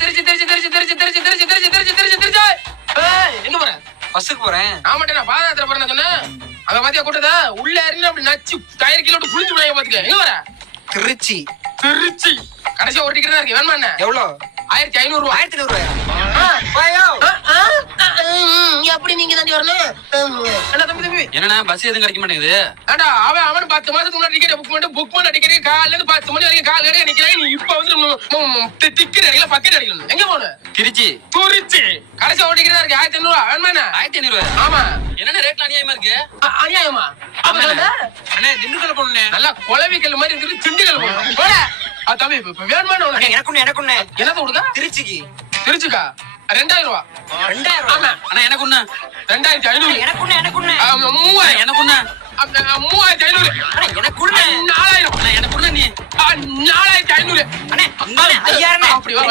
திருச்சி திருச்சி திருச்சி திருச்சி திருச்சி திருச்சி திருச்சி திருச்சி திருச்சி திருச்சி. எங்க போற? பஸ்ஸுக்கு போறேன். நான் மட்டும் நான் பாதயாத்திரை போறேன் சொன்னேன். அங்க பாத்தியா கூட்டத உள்ள இறங்கி அப்படி நச்சு டயர் கீழ விட்டு புளிஞ்சு விடாங்க பாத்துக்க. எங்க வர? திருச்சி. திருச்சி. கடைசியா ஒரு டிக்கெட் தான் இருக்கு. வேணுமா என்ன? எவ்வளவு? 1500 ரூபாய். 1500 ரூபாயா? எப்படி நீங்க தாண்டி வரணும்? என்ன தம்பி தம்பி? என்னன்னா பஸ் எதுவும் கிடைக்க மாட்டேங்குது. ஏண்டா அவன் 10 மாசத்துக்கு முன்னாடி டிக்கெட் புக் பண்ண டிக்கெட் காலையில இருந்து 10 மணி வரைக்கும் கால் கடையில நிக்கிறாங்க. நீ இப்ப வந்து டிக்கெட் அடிக்கல பக்கெட் அடிக்கணும். எங்க போன? திருச்சி. திருச்சி. கடைசியா ஒரு டிக்கெட் தான் இருக்கு. 1500 ரூபாய். வேணுமா என்ன? 1500 ஆமா. என்னன்னா ரேட்ல அநியாயமா இருக்கு. அநியாயமா? அண்ணே திண்டுக்கல் போணுனே. நல்லா குளவிக்கல் மாதிரி இருக்குது. திண்டுக்கல் போணும். போட. தம்பி இப்ப வேணுமா உனக்கு? எனக்கு என்னது கொடுத்தா? திருச்சிக்கு. திருச்சிக்கா 2000 ரூபாய். 2000. ஆமா. அண்ணா எனக்கு ஒண்ணு. 2500. எனக்கு ஒண்ணு. 3000. எனக்கு ஒண்ணு. 3500. அண்ணா எனக்கு ஒண்ணு. 4000. அண்ணா எனக்கு ஒண்ணு நீ. 4500. அண்ணே 5000. அப்படி வா.